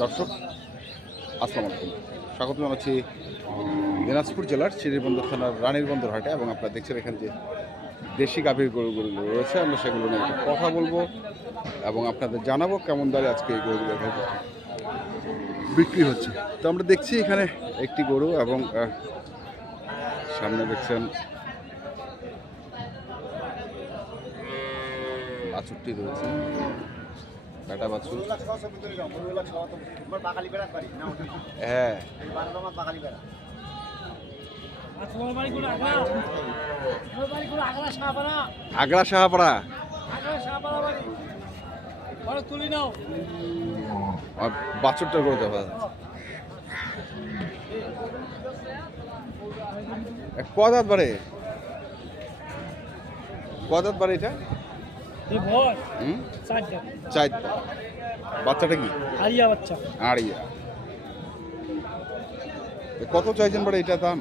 দর্শক, আসসালামু আলাইকুম। স্বাগত জানাচ্ছি দিনাজপুর জেলার শ্রীবন্দর থানার রানীর বন্দর হাটে এবং আপনারা দেখছেন এখানে যে দেশি গাভীর গরুগুলো রয়েছে। আমরা সেগুলো নিয়ে কথা বলব এবং আপনাদের জানাব কেমন দাঁড়িয়ে আজকে এই গরুগুলো বিক্রি হচ্ছে। তো আমরা দেখছি এখানে একটি গরু এবং সামনে দেখছেন বাছুরটি রয়েছে। বেটা বাছুর। হ্যাঁ। আগ্রা সাহাপাড়া। আর বাছুরটা করে দেওয়া কদাত বাড়ে? কদাত বাড়ে এটা? বাচ্চাটা কি? বাচ্চা। আড়িয়া। কত চাইছেন বাড়ে এটা দাম?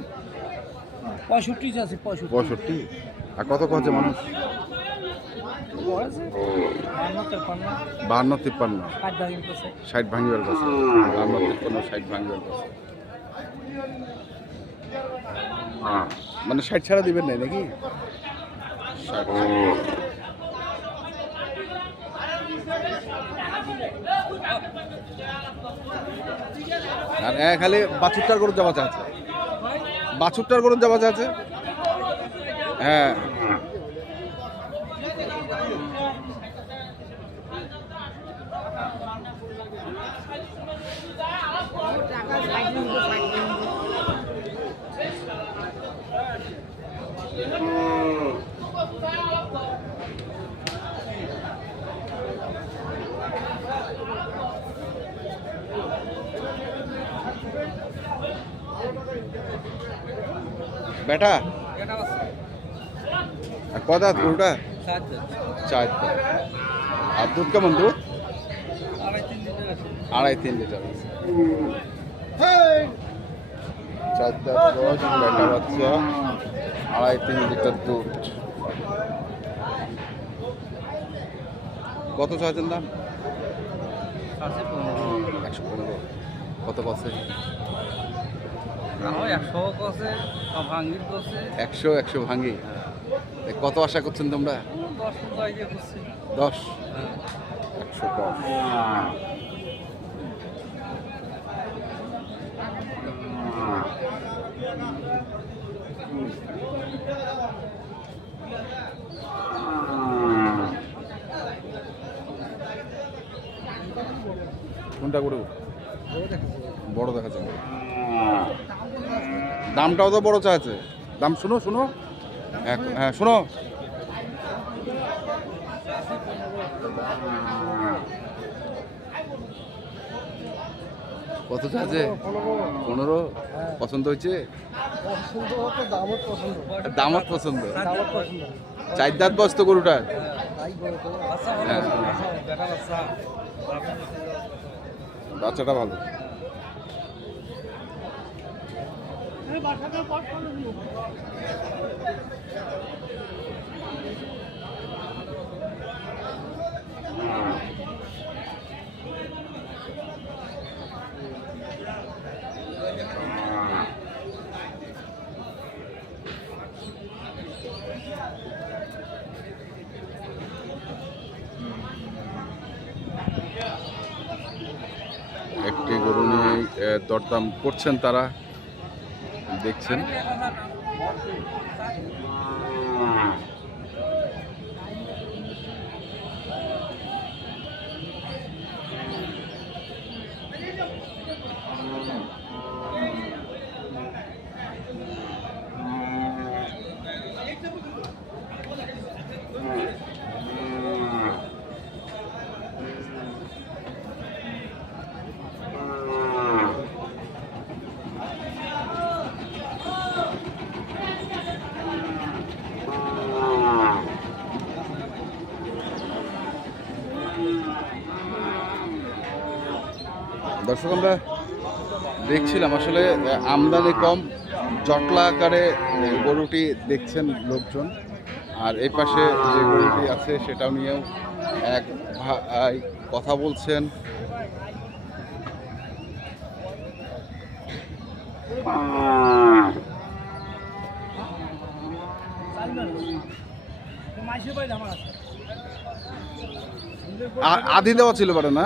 পঁয়ষট্টি আছে পঁয়ষট্টি। আর কত কচ্ছে মানুষ? বাহান্ন তিপ্পান্ন। ষাট ভাঙিবার কাছে বাহান্ন তিপ্পান্ন, ষাট ভাঙিবার কাছে মানে ষাট ছাড়া দিবেন নাই নাকি? আর খালি বাছুরটার গরু যাওয়া আছে। বাছুরটার গরু যাওয়া আছে। হ্যাঁ। বেটা কদা গরুটা? চার। আর দুধ কেমন দুধ? আড়াই তিন লিটার চার বাচ্চা, আড়াই তিন লিটার দুধ। কত চাইছেন দাম? একশো পনেরো। কত কছে একশো একশো ভাঙি এ কত আশা করছেন তোমরা? দশ দশ? একশো দশ। কোনটা করে বড় দেখা যাবে দামটাও তো বড় চাইছে। দাম শুনো শুনো। হ্যাঁ শুনো। কত চাইছে? পনেরো। পছন্দ হয়েছে? দামত পছন্দ। চার দাঁত বস্ত গরুটা হ্যাঁ। বাচ্চাটা ভালো। একটি গরু নিয়ে দরদাম করছেন তারা। দেখছেন। দর্শক, আমরা দেখছিলাম আসলে আমদানি কম জটলা আকারে গরুটি দেখছেন লোকজন। আর এই পাশে যে গরুটি আছে, সেটাও নিয়েও এক ভাই কথা বলছেন। আধি দেওয়া ছিল বারে না?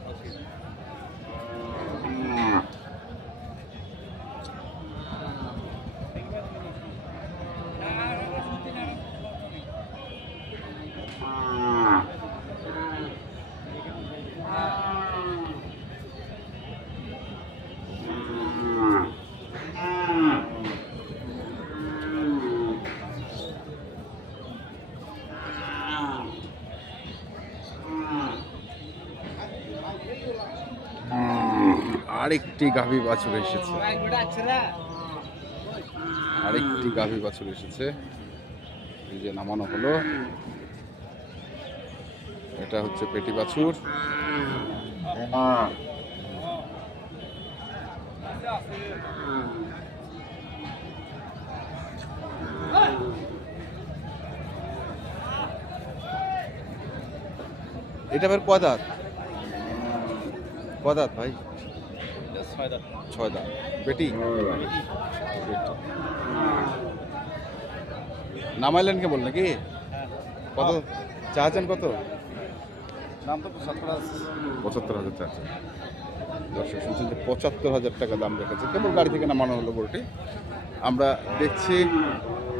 আরেকটি গাভী বাছুর এসেছে। আরেকটি গাভী বাছুর এসেছে। এই যে নামানো হলো। এটা হচ্ছে পেটি বাছুর। এটা বের কয় দাঁত কয় দাঁত ভাই। ছয় দাঁত বেটি? বেটি। নামাইলেন কে বল নাকি? কত? চাচ্ছেন কত? দাম তো পঁচাত্তর পঁচাত্তর হাজার চাচ্ছেন দর্শক শুনছেন যে পঁচাত্তর হাজার টাকা দাম রেখেছে। কেবল গাড়ি থেকে নামানো হলো গরুটি। আমরা দেখছি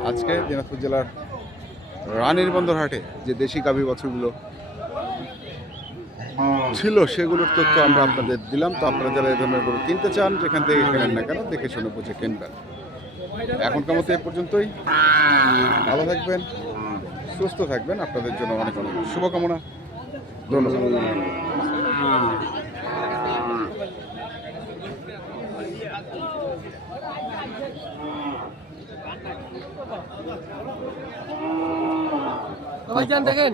আজকে দিনাজপুর জেলার রানীর বন্দর হাটে যে দেশি গাভী বছরগুলো ছিল, সেগুলোর তথ্য আমরা আপনাদের দিলাম। তো আপনারা যারা এই ধরনের গরু কিনতে চান, যেখান থেকে কেনেন না কেন, দেখে শুনে বুঝে কিনবেন। এখনকার মতো এ পর্যন্তই। ভালো থাকবেন, সুস্থ থাকবেন। আপনাদের জন্য অনেক অনেক শুভকামনা। ধন্যবাদ। দেখেন।